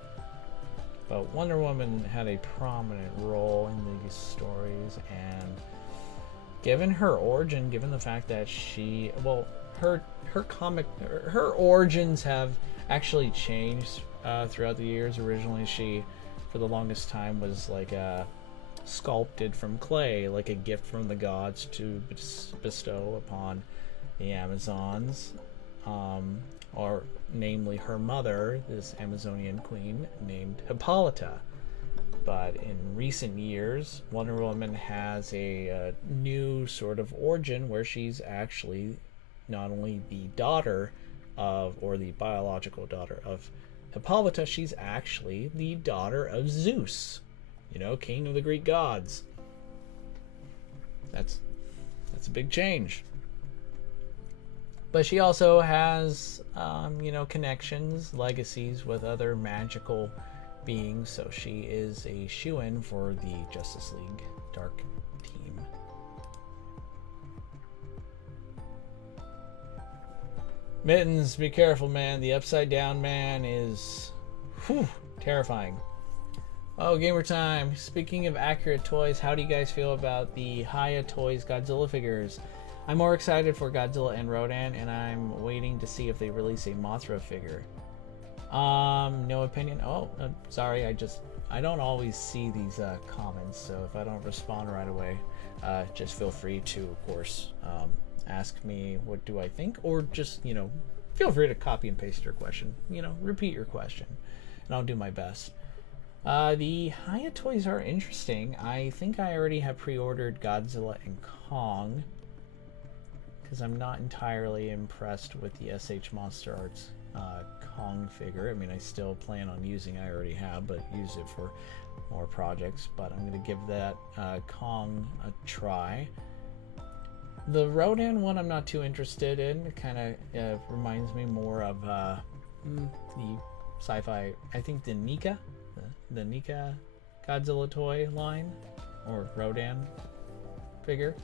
But Wonder Woman had a prominent role in these stories, and given her origin, given the fact that her origins have actually changed throughout the years. Originally, she, for the longest time, was like sculpted from clay, like a gift from the gods to bestow upon the Amazons, or namely her mother, this Amazonian queen named Hippolyta. But in recent years, Wonder Woman has a new sort of origin where she's actually not only the daughter of, or the biological daughter of Hippolyta, she's actually the daughter of Zeus, king of the Greek gods. That's a big change. But she also has, connections, legacies with other magical beings, so she is a shoo-in for the Justice League Dark team. Mittens, be careful, man. The Upside Down Man is terrifying. Oh, gamer time. Speaking of accurate toys, how do you guys feel about the Hiya Toys Godzilla figures? I'm more excited for Godzilla and Rodan, and I'm waiting to see if they release a Mothra figure. No opinion. Oh, sorry. I don't always see these comments, so if I don't respond right away, just feel free to, of course, ask me what do I think, or just, feel free to copy and paste your question. Repeat your question, and I'll do my best. The Hiya toys are interesting. I think I already have pre-ordered Godzilla and Kong, because I'm not entirely impressed with the SH Monster Arts Kong figure. I mean, I still plan on using, I already have, but use it for more projects. But I'm going to give that Kong a try. The Rodan one I'm not too interested in. It kind of reminds me more of the sci-fi, I think the Nika Godzilla toy line, or Rodan figure.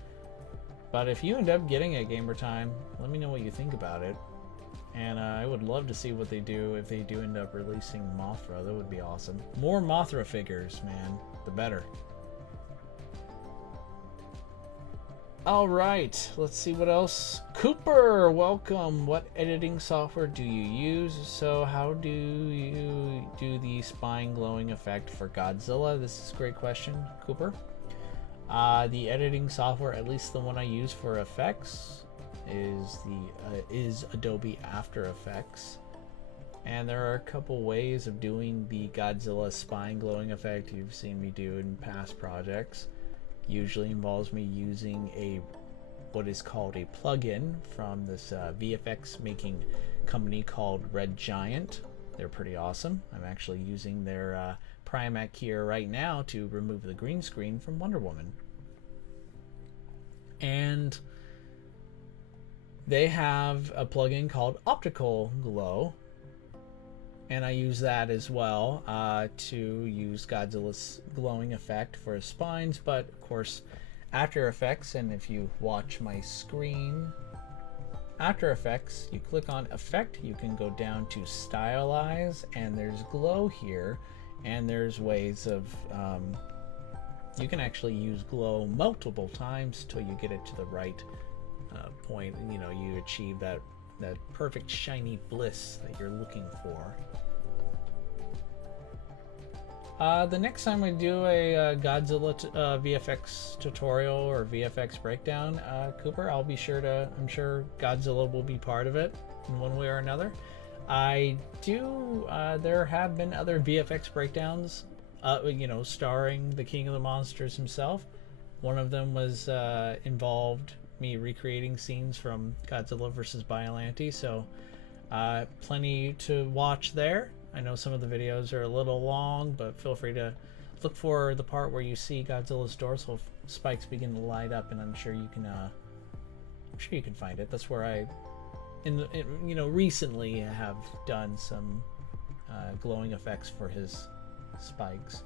But if you end up getting it, Gamer Time, let me know what you think about it. And I would love to see what they do if they do end up releasing Mothra. That would be awesome. More Mothra figures, man. The better. Alright, let's see what else. Cooper, welcome. What editing software do you use? So how do you do the spine glowing effect for Godzilla? This is a great question, Cooper. The editing software, at least the one I use for effects, is Adobe After Effects. And there are a couple ways of doing the Godzilla spine glowing effect you've seen me do in past projects. Usually involves me using what is called a plugin from this VFX making company called Red Giant. They're pretty awesome. I'm actually using their Primac here right now to remove the green screen from Wonder Woman. And they have a plugin called Optical Glow, and I use that as well to use Godzilla's glowing effect for his spines. But of course, After Effects, and if you watch my screen, After Effects, you click on Effect, you can go down to Stylize, and there's Glow here, and there's ways of you can actually use glow multiple times till you get it to the right point, and you achieve that perfect shiny bliss that you're looking for. The next time we do a Godzilla VFX tutorial or VFX breakdown, Cooper, I'm sure Godzilla will be part of it in one way or another. There have been other VFX breakdowns, starring the King of the Monsters himself. One of them was involved me recreating scenes from Godzilla vs. Biollante, so plenty to watch there. I know some of the videos are a little long, but feel free to look for the part where you see Godzilla's dorsal spikes begin to light up, and I'm sure you can find it. That's where I recently have done some glowing effects for his spikes.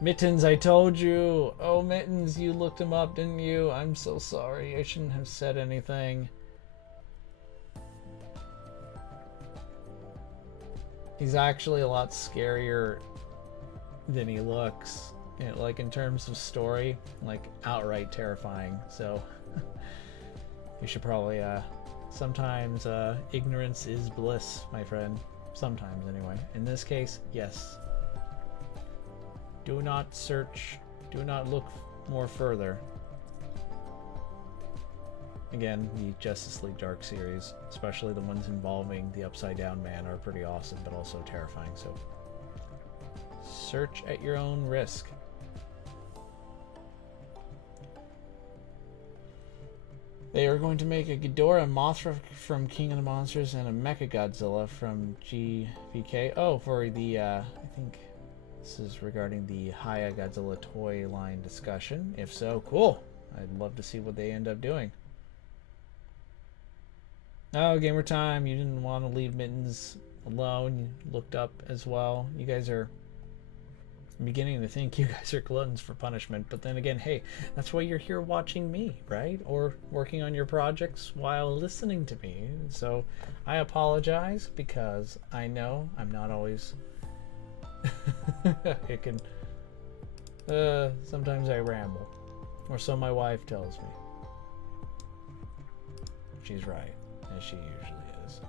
Mittens, I told you. Oh, Mittens, you looked him up, didn't you? I'm so sorry. I shouldn't have said anything. He's actually a lot scarier than he looks. Like in terms of story, like outright terrifying. So you should probably sometimes ignorance is bliss, my friend. Sometimes anyway. In this case, yes. Do not search, do not look more further. Again, the Justice League Dark series, especially the ones involving the Upside Down Man, are pretty awesome, but also terrifying, so search at your own risk. They are going to make a Ghidorah Mothra from King of the Monsters and a Mechagodzilla from GVK. Oh, for the, I think this is regarding the Haya Godzilla toy line discussion. If so, cool. I'd love to see what they end up doing. Oh, gamer time. You didn't want to leave Mittens alone. You looked up as well. You guys are... I'm beginning to think you guys are gluttons for punishment, but then again, hey, that's why you're here watching me, right? Or working on your projects while listening to me. So I apologize because I know I'm not always... it can... sometimes I ramble. Or so my wife tells me. She's right, as she usually is.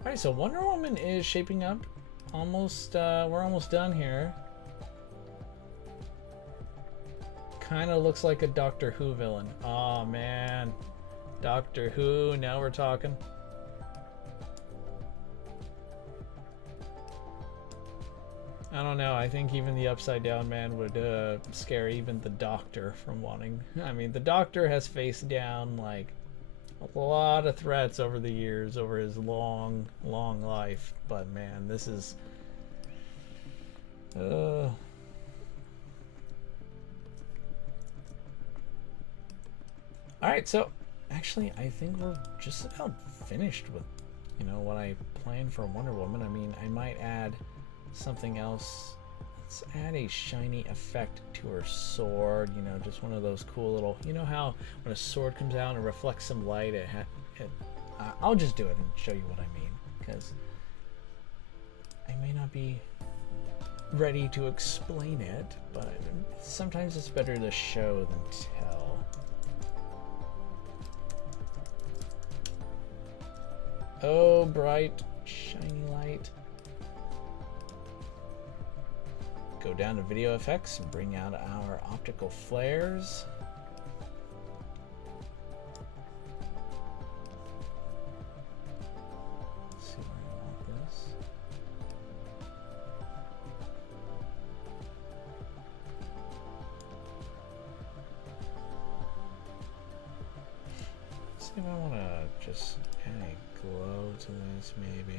Alright, so Wonder Woman is shaping up. Almost, we're almost done here. Kinda looks like a Doctor Who villain. Aw, man. Doctor Who, now we're talking. I don't know, I think even the Upside Down Man would scare even the Doctor from wanting... I mean, the Doctor has faced down, like, a lot of threats over the years, over his long, long life. But man, this is... Alright, so actually I think we're just about finished with, you know, what I planned for Wonder Woman. I mean, I might add something else. Let's add a shiny effect to her sword, you know, just one of those cool little, you know how when a sword comes out and reflects some light, I'll just do it and show you what I mean, because I may not be ready to explain it, but sometimes it's better to show than tell. Oh, bright, shiny light. Go down to video effects and bring out our optical flares. Let's see where I want this. see if I want to just add a glow to this, maybe.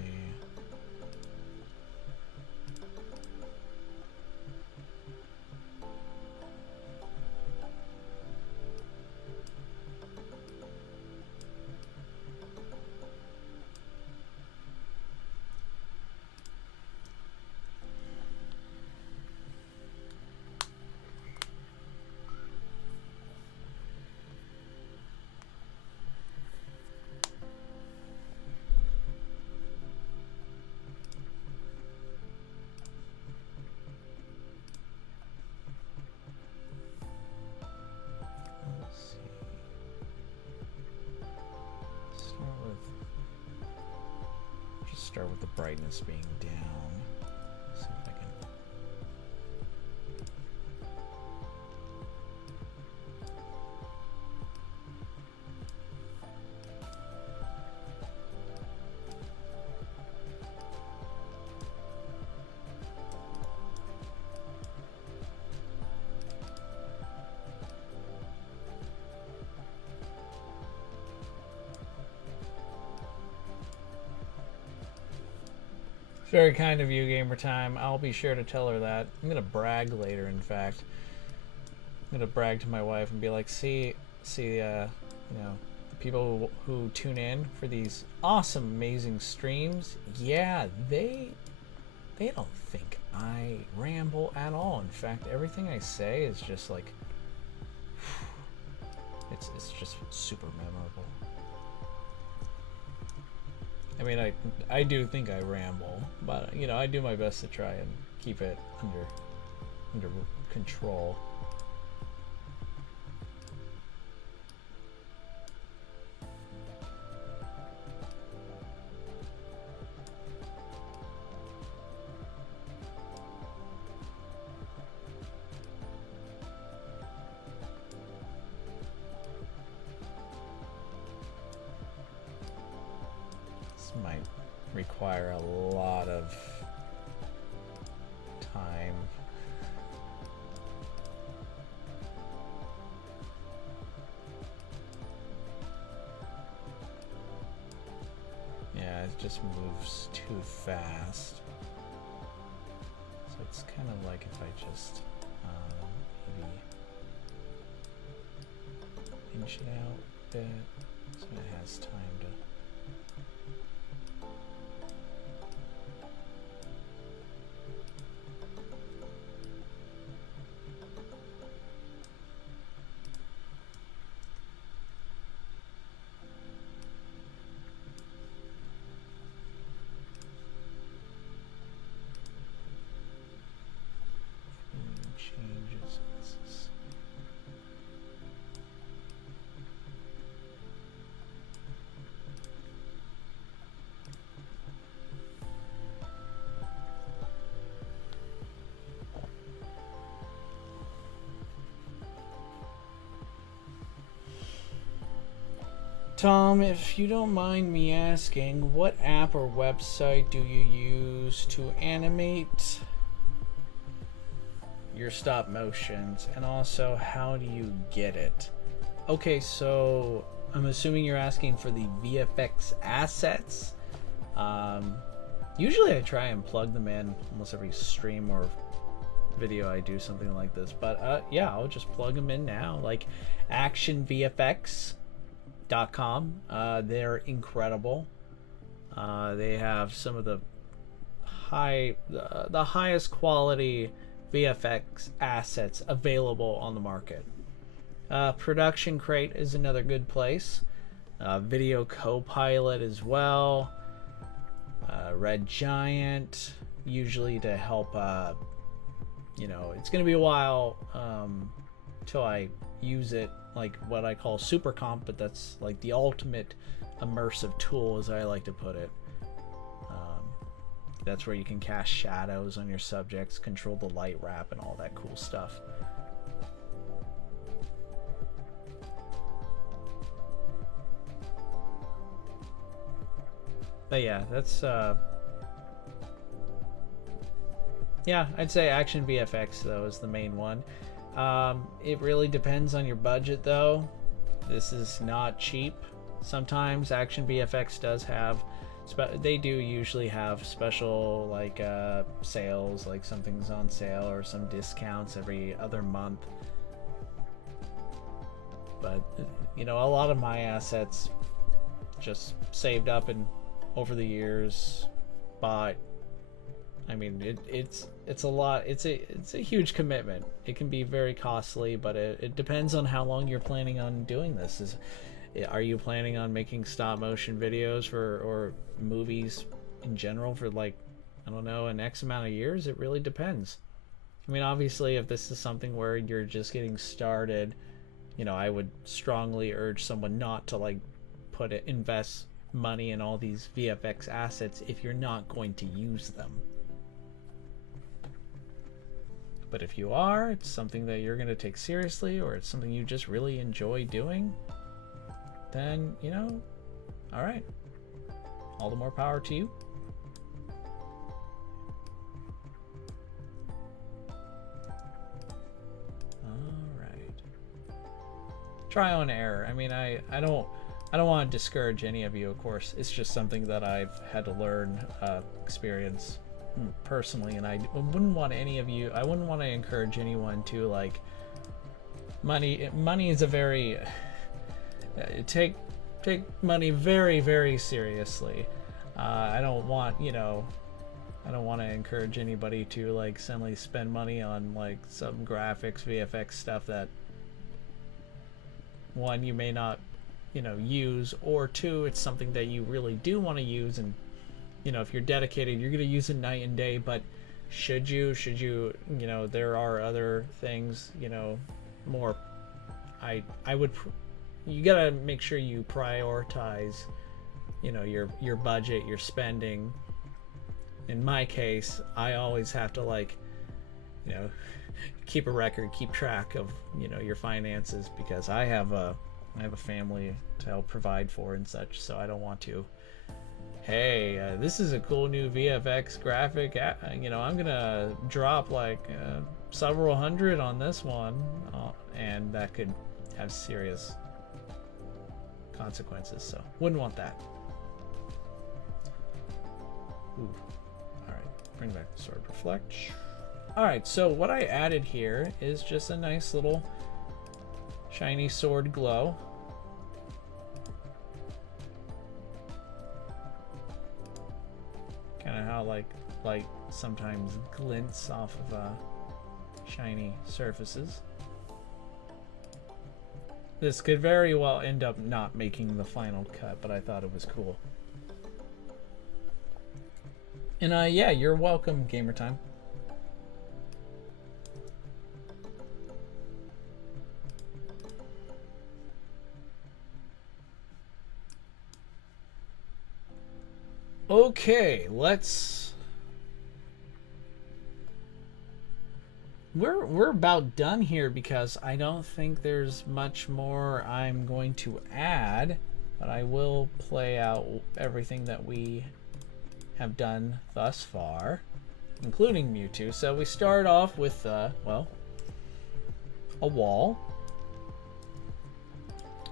Start with the brightness being down. See if I can. Very kind of you, Gamer Time. I'll be sure to tell her that. I'm gonna brag later, in fact. I'm gonna brag to my wife and be like, see, you know, the people who tune in for these awesome, amazing streams, yeah, they don't think I ramble at all. In fact, everything I say is just like, it's just super memorable. I mean, I do think I ramble, but you know, I do my best to try and keep it under control. Might require a lot of time. Yeah, it just moves too fast. So it's kind of like if I just maybe inch it out a bit so it has time to. Tom, if you don't mind me asking, what app or website do you use to animate your stop motions, and also how do you get it? Okay, so I'm assuming you're asking for the Vfx Assets. Usually I try and plug them in almost every stream or video I do something like this, but yeah, I'll just plug them in now, like actionvfx.com. They're incredible. They have some of the highest quality VFX assets available on the market. Production Crate is another good place. Video Copilot as well. Red Giant, usually to help. You know, it's going to be a while till I use it, like what I call super comp, but that's like the ultimate immersive tool, as I like to put it. That's where you can cast shadows on your subjects, control the light wrap, and all that cool stuff. But yeah, that's yeah, I'd say Action VFX though is the main one. It really depends on your budget though. This is not cheap. Sometimes Action VFX does have, they do usually have special like sales, like something's on sale or some discounts every other month. But you know, a lot of my assets just saved up and over the years bought. I mean, it's a lot. It's a huge commitment. It can be very costly, but it depends on how long you're planning on doing this. Are you planning on making stop motion videos or movies in general for, like, I don't know, an X amount of years? It really depends. I mean, obviously, if this is something where you're just getting started, you know, I would strongly urge someone not to like invest money in all these VFX assets if you're not going to use them. But if you are, it's something that you're going to take seriously, or it's something you just really enjoy doing, then, you know, all right. All the more power to you. All right. Trial and error. I mean, I don't want to discourage any of you, of course. It's just something that I've had to learn, experience personally, and I wouldn't want any of you, I wouldn't want to encourage anyone to, like, money is a very, take money very, very seriously. I don't want, you know, I don't want to encourage anybody to, like, suddenly spend money on, like, some graphics, VFX stuff that, one, you may not, you know, use, or two, it's something that you really do want to use, and, you know, if you're dedicated, you're going to use it night and day. But should you, you know, there are other things, you know, more, I would, you got to make sure you prioritize, you know, your budget, your spending. In my case, I always have to, like, you know, keep a record, keep track of, you know, your finances, because I have a family to help provide for and such, so I don't want to, hey, this is a cool new VFX graphic, you know, I'm gonna drop like several hundred on this one, and that could have serious consequences, so wouldn't want that. Ooh. Alright, bring back the sword reflect. Alright, so what I added here is just a nice little shiny sword glow. Kind of how like light sometimes glints off of shiny surfaces. This could very well end up not making the final cut, but I thought it was cool. And yeah, you're welcome, Gamer Time. Okay, we're about done here, because I don't think there's much more I'm going to add, but I will play out everything that we have done thus far, including Mewtwo. So we start off with well, a wall,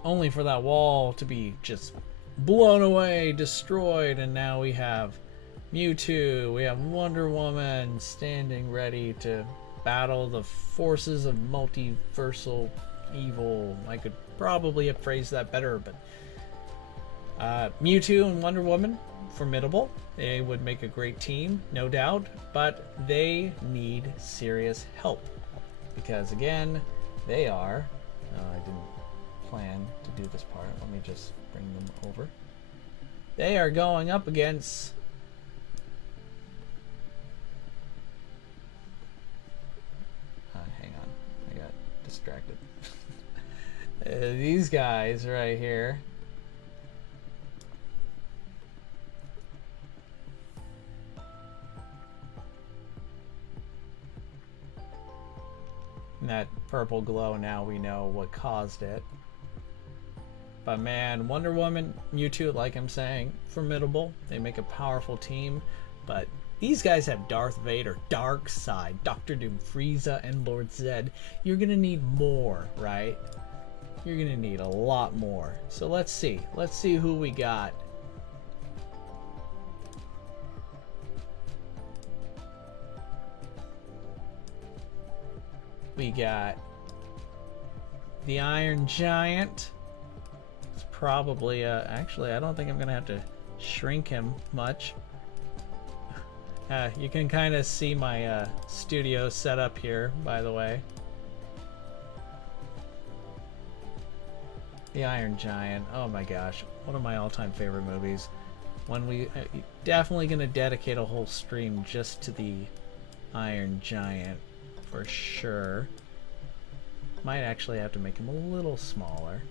only for that wall to be just blown away, destroyed, and now we have Mewtwo, we have Wonder Woman standing ready to battle the forces of multiversal evil. I could probably have phrased that better, but Mewtwo and Wonder Woman, formidable. They would make a great team, no doubt, but they need serious help, because again, they are, I didn't plan to do this part, let me just bring them over. They are going up against hang on, I got distracted. These guys right here. And that purple glow, now we know what caused it. But man, Wonder Woman, Mewtwo, like I'm saying, formidable. They make a powerful team. But these guys have Darth Vader, Darkseid, Doctor Doom, Frieza, and Lord Zed. You're gonna need more, right? you're gonna need a lot more. So let's see who we got. We got the Iron Giant. It's probably actually I don't think I'm gonna have to shrink him much. You can kind of see my studio setup here, by the way. The Iron Giant. Oh my gosh, one of my all-time favorite movies. When we definitely gonna dedicate a whole stream just to the Iron Giant for sure. Might actually have to make him a little smaller.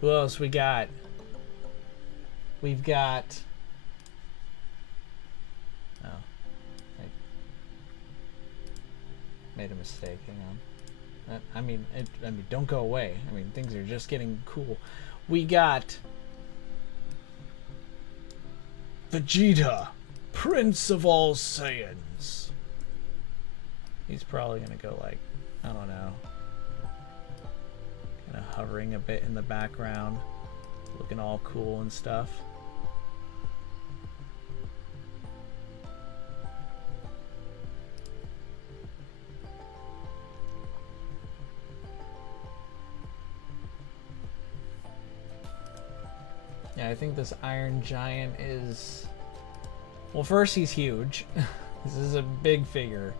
Who else we got? We've got... Oh. I made a mistake. Hang on. I mean, don't go away. I mean, things are just getting cool. We got... Vegeta, Prince of all Saiyans. He's probably gonna go like, I don't know, kind of hovering a bit in the background, looking all cool and stuff. Yeah, I think this Iron Giant is... Well, first, he's huge. This is a big figure.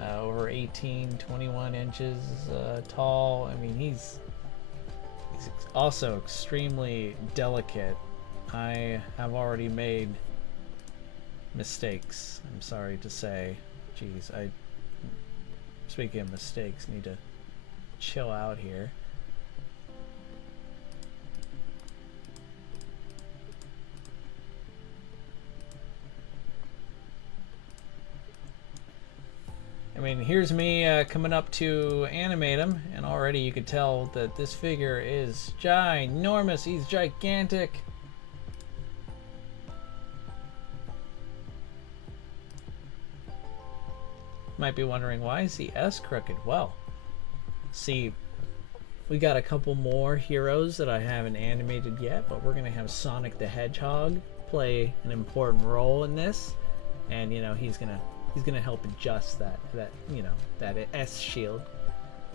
Over 21 inches tall. I mean, he's also extremely delicate. I have already made mistakes, I'm sorry to say. Jeez, speaking of mistakes, need to chill out here. I mean, here's me coming up to animate him, and already you could tell that this figure is ginormous. He's gigantic. Might be wondering, why is the S crooked? Well, see, we got a couple more heroes that I haven't animated yet, but we're gonna have Sonic the Hedgehog play an important role in this, and you know, he's gonna help adjust that you know, that S shield,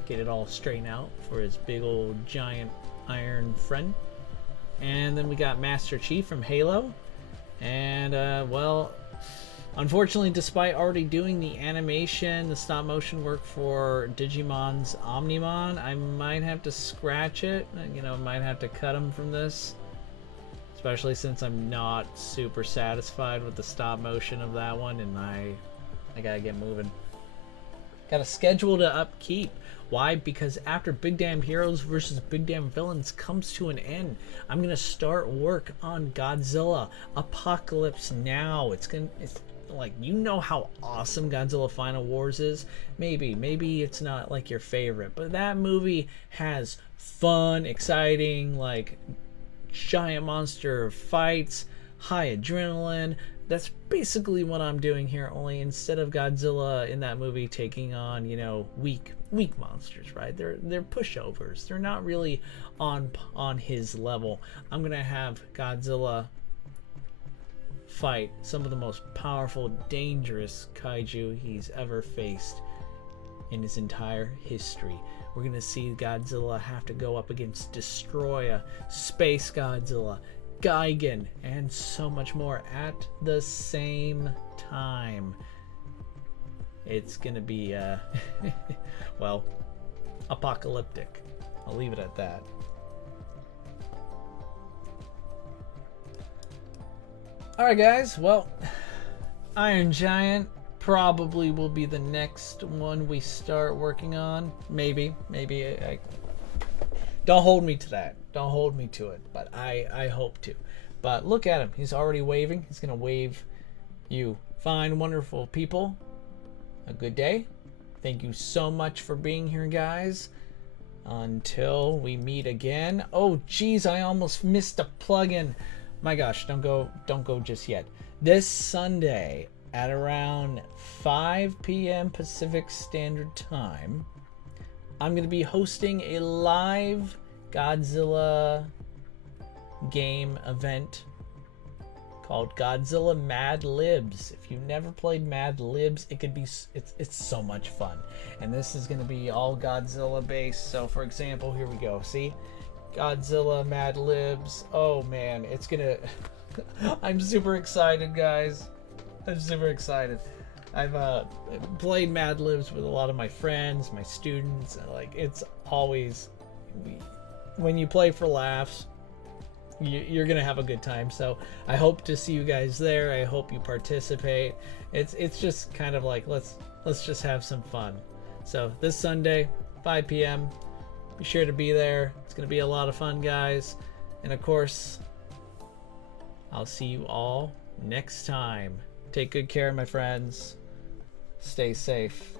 get it all straightened out for his big old giant iron friend. And then we got Master Chief from Halo, and well, unfortunately, despite already doing the animation, the stop motion work for Digimon's Omnimon, I might have to scratch it. You know, might have to cut him from this, especially since I'm not super satisfied with the stop motion of that one, and I gotta get moving. Got a schedule to upkeep. Why? Because after Big Damn Heroes versus Big Damn Villains comes to an end, I'm gonna start work on Godzilla Apocalypse Now. It's like, you know how awesome Godzilla Final Wars is. Maybe it's not like your favorite, but that movie has fun, exciting, like giant monster fights, high adrenaline. That's basically what I'm doing here, only instead of Godzilla in that movie taking on, you know, weak monsters, right? They're pushovers. They're not really on his level. I'm gonna have Godzilla fight some of the most powerful, dangerous kaiju he's ever faced in his entire history. We're gonna see Godzilla have to go up against Destroya, Space Godzilla, Gigan, and so much more at the same time. It's gonna be well, apocalyptic. I'll leave it at that. Alright guys, well, Iron Giant probably will be the next one we start working on. Maybe I don't hold me to that. Don't hold me to it, but I hope to. But look at him. He's already waving. He's going to wave you fine, wonderful people a good day. Thank you so much for being here, guys. Until we meet again. Oh, geez, I almost missed a plug-in. My gosh, don't go just yet. This Sunday at around 5 p.m. Pacific Standard Time, I'm going to be hosting a live Godzilla game event called Godzilla Mad Libs. If you've never played Mad Libs, it's so much fun. And this is going to be all Godzilla based. So for example, here we go. See? Godzilla Mad Libs. Oh man, it's going to I'm super excited, guys. I'm super excited. I've played Mad Libs with a lot of my friends, my students. Like, it's always, when you play for laughs, you're gonna have a good time. So I hope to see you guys there. I hope you participate. It's just kind of like, let's just have some fun. So this Sunday, 5 p.m. Be sure to be there. It's gonna be a lot of fun, guys. And of course, I'll see you all next time. Take good care, my friends. Stay safe.